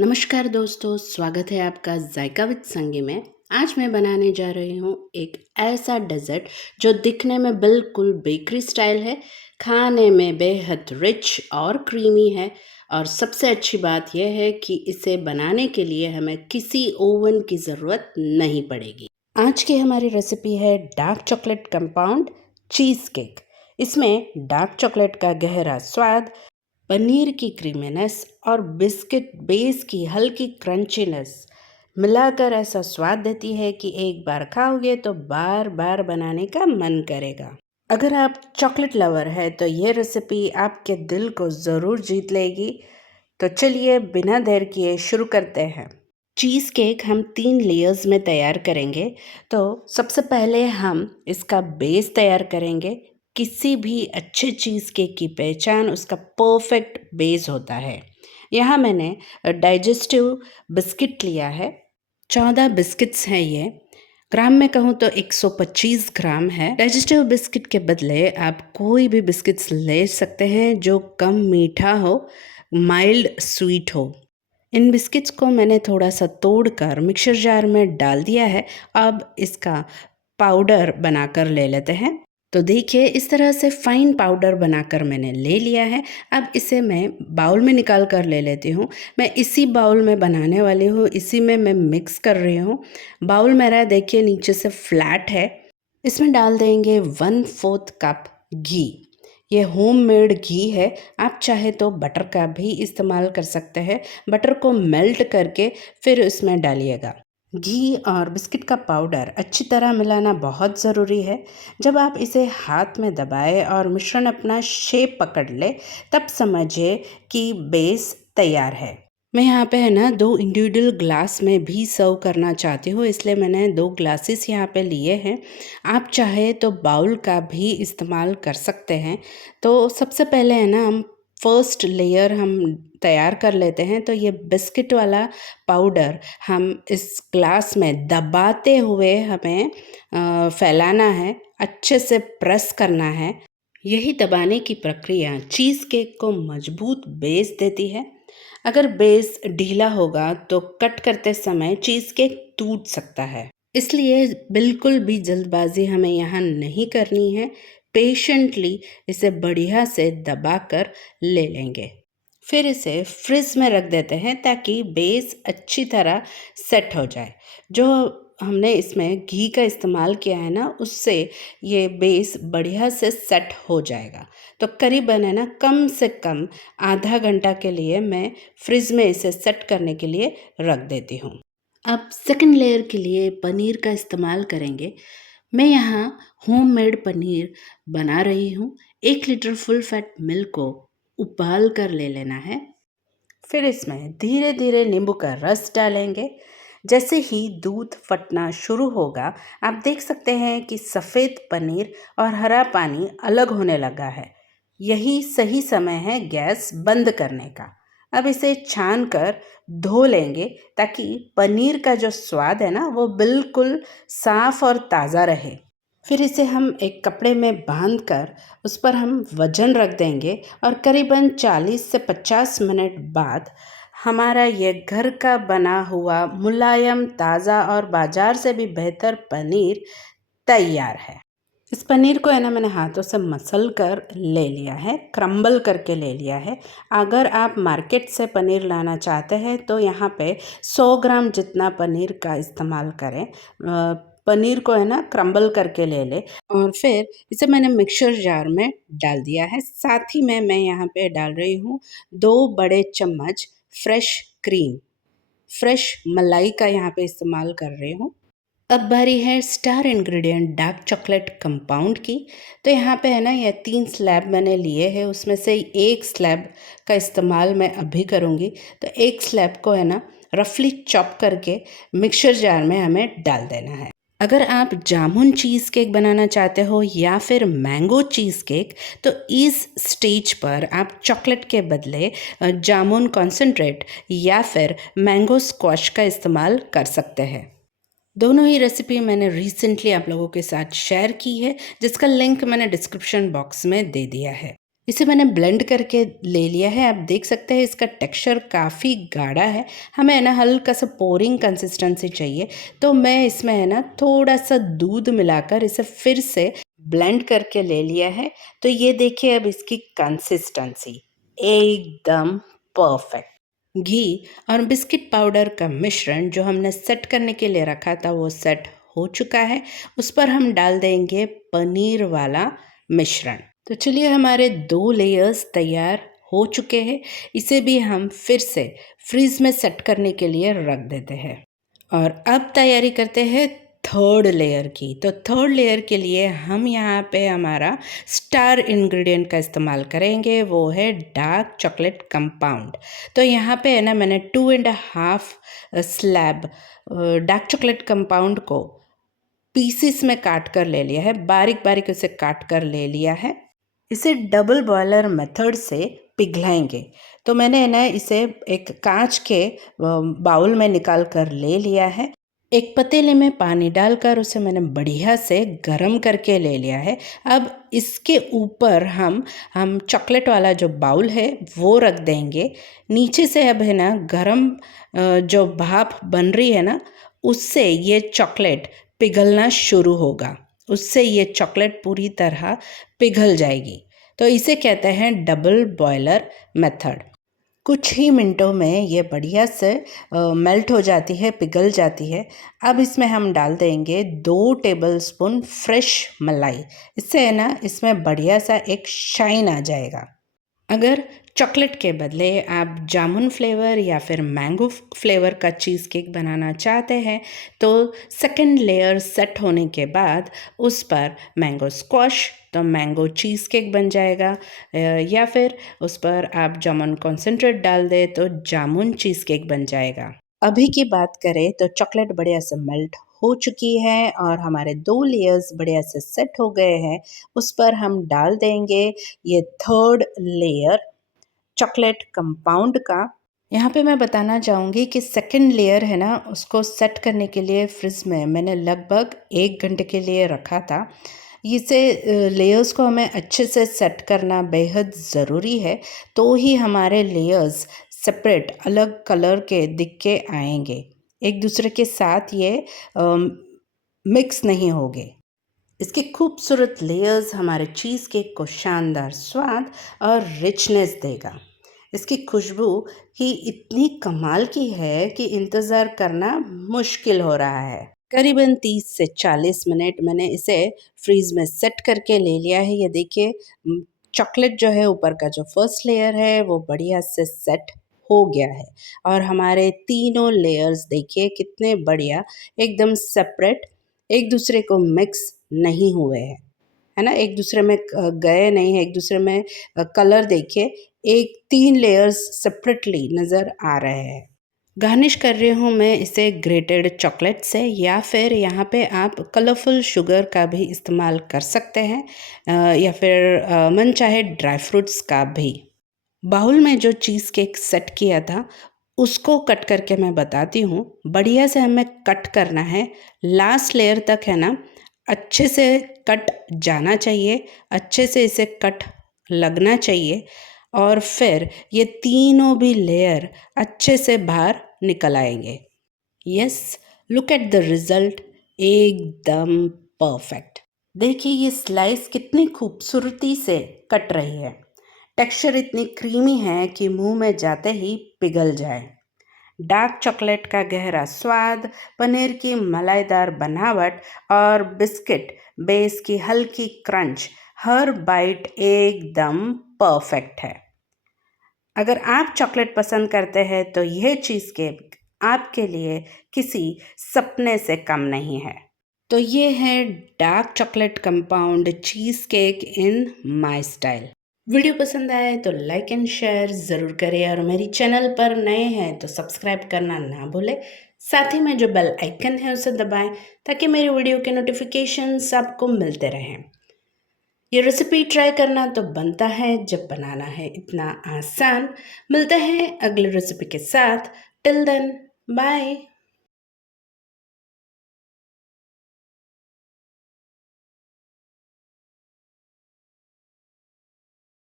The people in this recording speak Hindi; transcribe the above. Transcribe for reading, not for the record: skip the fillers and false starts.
नमस्कार दोस्तों, स्वागत है आपका जायका विद संगी में। आज मैं बनाने जा रही हूँ एक ऐसा डेज़र्ट जो दिखने में बिल्कुल बेकरी स्टाइल है, खाने में बेहद रिच और क्रीमी है। और सबसे अच्छी बात यह है कि इसे बनाने के लिए हमें किसी ओवन की ज़रूरत नहीं पड़ेगी। आज की हमारी रेसिपी है dark chocolate compound cheese cake. इसमें डार्क चॉकलेट का गहरा स्वाद, पनीर की क्रीमीनेस और बिस्किट बेस की हल्की क्रंचीनेस मिलाकर ऐसा स्वाद देती है कि एक बार खाओगे तो बार बार बनाने का मन करेगा। अगर आप चॉकलेट लवर है तो ये रेसिपी आपके दिल को ज़रूर जीत लेगी। तो चलिए बिना देर किए शुरू करते हैं। चीज़ केक हम 3 लेयर्स में तैयार करेंगे। तो सबसे पहले हम इसका बेस तैयार करेंगे। किसी भी अच्छे चीज़ केक की पहचान उसका परफेक्ट बेस होता है। यहाँ मैंने डाइजेस्टिव बिस्किट लिया है। 14 बिस्किट्स हैं ये। ग्राम में कहूँ तो 125 ग्राम है। डाइजेस्टिव बिस्किट के बदले आप कोई भी बिस्किट्स ले सकते हैं जो कम मीठा हो, माइल्ड स्वीट हो। इन बिस्किट्स को मैंने थोड़ा सा तोड़कर मिक्सर जार में डाल दिया है। अब इसका पाउडर बनाकर ले लेते हैं। तो देखिए इस तरह से फाइन पाउडर बनाकर मैंने ले लिया है। अब इसे मैं बाउल में निकाल कर ले लेती हूँ। मैं इसी बाउल में बनाने वाली हूँ, इसी में मैं मिक्स कर रही हूँ। बाउल मेरा देखिए नीचे से फ्लैट है। इसमें डाल देंगे 1/4 कप घी। ये होममेड घी है। आप चाहे तो बटर का भी इस्तेमाल कर सकते हैं। बटर को मेल्ट करके फिर इसमें डालिएगा। घी और बिस्किट का पाउडर अच्छी तरह मिलाना बहुत ज़रूरी है। जब आप इसे हाथ में दबाएं और मिश्रण अपना शेप पकड़ ले, तब समझिए कि बेस तैयार है। मैं यहाँ पे है ना 2 इंडिविजुअल ग्लास में भी सर्व करना चाहती हूँ, इसलिए मैंने 2 ग्लासेस यहाँ पे लिए हैं। आप चाहे तो बाउल का भी इस्तेमाल कर सकते हैं। तो सबसे पहले है ना हम फर्स्ट लेयर हम तैयार कर लेते हैं। तो ये बिस्किट वाला पाउडर हम इस ग्लास में दबाते हुए हमें फैलाना है, अच्छे से प्रेस करना है। यही दबाने की प्रक्रिया चीज़ केक को मजबूत बेस देती है। अगर बेस ढीला होगा तो कट करते समय चीज़ केक टूट सकता है। इसलिए बिल्कुल भी जल्दबाजी हमें यहाँ नहीं करनी है। पेशेंटली इसे बढ़िया से दबाकर ले लेंगे। फिर इसे फ्रिज में रख देते हैं ताकि बेस अच्छी तरह सेट हो जाए। जो हमने इसमें घी का इस्तेमाल किया है ना, उससे ये बेस बढ़िया से सेट हो जाएगा। तो करीबन है ना कम से कम आधा घंटा के लिए मैं फ्रिज में इसे सेट करने के लिए रख देती हूँ। अब सेकंड लेयर के लिए पनीर का इस्तेमाल करेंगे। मैं यहाँ होममेड पनीर बना रही हूँ। 1 लीटर फुल फैट मिल्क को उबाल कर ले लेना है। फिर इसमें धीरे धीरे नींबू का रस डालेंगे। जैसे ही दूध फटना शुरू होगा, आप देख सकते हैं कि सफ़ेद पनीर और हरा पानी अलग होने लगा है। यही सही समय है गैस बंद करने का। अब इसे छान कर धो लेंगे ताकि पनीर का जो स्वाद है ना वो बिल्कुल साफ और ताज़ा रहे। फिर इसे हम एक कपड़े में बांध कर उस पर हम वजन रख देंगे और करीबन 40 से 50 मिनट बाद हमारा ये घर का बना हुआ मुलायम, ताज़ा और बाज़ार से भी बेहतर पनीर तैयार है। इस पनीर को है ना मैंने हाथों से मसल कर ले लिया है, क्रम्बल करके ले लिया है। अगर आप मार्केट से पनीर लाना चाहते हैं तो यहाँ पे 100 ग्राम जितना पनीर का इस्तेमाल करें। पनीर को है ना क्रम्बल करके ले ले और फिर इसे मैंने मिक्सर जार में डाल दिया है। साथ ही में मैं यहाँ पे डाल रही हूँ 2 बड़े चम्मच फ्रेश क्रीम। फ्रेश मलाई का यहाँ पे इस्तेमाल कर रही हूँ। अब बारी है star ingredient dark chocolate compound की। तो यहाँ पे है ना ये 3 स्लैब मैंने लिए हैं, उसमें से एक स्लैब का इस्तेमाल मैं अभी करूँगी। तो एक स्लैब को है ना रफली चॉप करके मिक्सर जार में हमें डाल देना है। अगर आप जामुन चीज़ केक बनाना चाहते हो या फिर मैंगो चीज़ केक, तो इस स्टेज पर आप चॉकलेट के बदले जामुन कॉन्सेंट्रेट या फिर मैंगो स्क्वॉश का इस्तेमाल कर सकते हैं। दोनों ही रेसिपी मैंने रिसेंटली आप लोगों के साथ शेयर की है, जिसका लिंक मैंने डिस्क्रिप्शन बॉक्स में दे दिया है। इसे मैंने ब्लेंड करके ले लिया है। आप देख सकते हैं इसका टेक्सचर काफ़ी गाढ़ा है। हमें है ना हल्का सा पोरिंग कंसिस्टेंसी चाहिए, तो मैं इसमें है ना थोड़ा सा दूध मिलाकर इसे फिर से ब्लेंड करके ले लिया है। तो ये देखिए अब इसकी कंसिस्टेंसी एकदम परफेक्ट। घी और बिस्किट पाउडर का मिश्रण जो हमने सेट करने के लिए रखा था वो सेट हो चुका है। उस पर हम डाल देंगे पनीर वाला मिश्रण। तो चलिए हमारे 2 लेयर्स तैयार हो चुके हैं। इसे भी हम फिर से फ्रीज में सेट करने के लिए रख देते हैं। और अब तैयारी करते हैं थर्ड लेयर की। तो थर्ड लेयर के लिए हम यहाँ पे हमारा स्टार इंग्रेडिएंट का इस्तेमाल करेंगे, वो है डार्क चॉकलेट कंपाउंड। तो यहाँ पे है ना मैंने 2.5 स्लैब डार्क चॉकलेट कंपाउंड को पीसेस में काट कर ले लिया है, बारीक बारीक उसे काट कर ले लिया है। इसे डबल बॉयलर मेथड से पिघलाएंगे। तो मैंने ना इसे एक कांच के बाउल में निकाल कर ले लिया है। एक पतीले में पानी डालकर उसे मैंने बढ़िया से गरम करके ले लिया है। अब इसके ऊपर हम चॉकलेट वाला जो बाउल है वो रख देंगे। नीचे से अब है ना गरम जो भाप बन रही है ना, उससे ये चॉकलेट पिघलना शुरू होगा। उससे ये चॉकलेट पूरी तरह पिघल जाएगी। तो इसे कहते हैं डबल बॉयलर मेथड। कुछ ही मिनटों में ये बढ़िया से मेल्ट हो जाती है, पिघल जाती है। अब इसमें हम डाल देंगे 2 टेबलस्पून फ्रेश मलाई। इससे है ना इसमें बढ़िया सा एक शाइन आ जाएगा। अगर चॉकलेट के बदले आप जामुन फ्लेवर या फिर मैंगो फ्लेवर का चीज़ केक बनाना चाहते हैं तो सेकंड लेयर सेट होने के बाद उस पर मैंगो स्क्वॉश तो मैंगो चीज़ केक बन जाएगा, या फिर उस पर आप जामुन कॉन्सेंट्रेट डाल दें तो जामुन चीज़ केक बन जाएगा। अभी की बात करें तो चॉकलेट बढ़िया से मेल्ट हो चुकी है और हमारे 2 लेयर्स बढ़िया से सेट हो गए हैं। उस पर हम डाल देंगे ये थर्ड लेयर चॉकलेट कंपाउंड का। यहाँ पे मैं बताना चाहूँगी कि सेकंड लेयर है ना उसको सेट करने के लिए फ्रिज में मैंने लगभग 1 घंटे के लिए रखा था। इसे लेयर्स को हमें अच्छे से सेट करना बेहद ज़रूरी है, तो ही हमारे लेयर्स सेपरेट अलग कलर के दिख के आएंगे। एक दूसरे के साथ ये मिक्स नहीं होंगे। इसके खूबसूरत लेयर्स हमारे चीज़ केक को शानदार स्वाद और रिचनेस देगा। इसकी खुशबू ही इतनी कमाल की है कि इंतज़ार करना मुश्किल हो रहा है। करीबन 30 से 40 मिनट मैंने इसे फ्रीज में सेट करके ले लिया है। ये देखिए चॉकलेट जो है ऊपर का जो फर्स्ट लेयर है वो बढ़िया से सेट हो गया है और हमारे तीनों लेयर्स देखिए कितने बढ़िया एकदम सेपरेट, एक दूसरे को मिक्स नहीं हुए हैं, है ना, एक दूसरे में गए नहीं है। एक दूसरे में कलर देखिए एक 3 लेयर्स सेपरेटली नज़र आ रहे हैं। गार्निश कर रही हूँ मैं इसे ग्रेटेड चॉकलेट से, या फिर यहाँ पे आप कलरफुल शुगर का भी इस्तेमाल कर सकते हैं, या फिर मन चाहे ड्राई फ्रूट्स का भी। बाउल में जो चीज़ केक सेट किया था उसको कट करके मैं बताती हूँ। बढ़िया से हमें कट करना है, लास्ट लेयर तक है ना अच्छे से कट जाना चाहिए, अच्छे से इसे कट लगना चाहिए और फिर ये तीनों भी लेयर अच्छे से बाहर निकल आएंगे। Yes, look at the result, एकदम परफेक्ट। देखिए ये स्लाइस कितनी खूबसूरती से कट रही है। टेक्सचर इतनी क्रीमी है कि मुंह में जाते ही पिघल जाए। डार्क चॉकलेट का गहरा स्वाद, पनीर की मलाईदार बनावट और बिस्किट बेस की हल्की क्रंच, हर बाइट एकदम परफेक्ट है। अगर आप चॉकलेट पसंद करते हैं तो यह चीज़ केक आपके लिए किसी सपने से कम नहीं है। तो ये है dark chocolate compound cheese cake in my style. Video पसंद आए तो लाइक एंड शेयर ज़रूर करें और मेरी चैनल पर नए हैं तो सब्सक्राइब करना ना भूलें। साथ ही में जो बेल आइकन है उसे दबाएं ताकि मेरी वीडियो के नोटिफिकेशंस आपको मिलते रहें। ये रेसिपी ट्राई करना तो बनता है जब बनाना है इतना आसान। मिलते हैं अगले रेसिपी के साथ। Till then bye.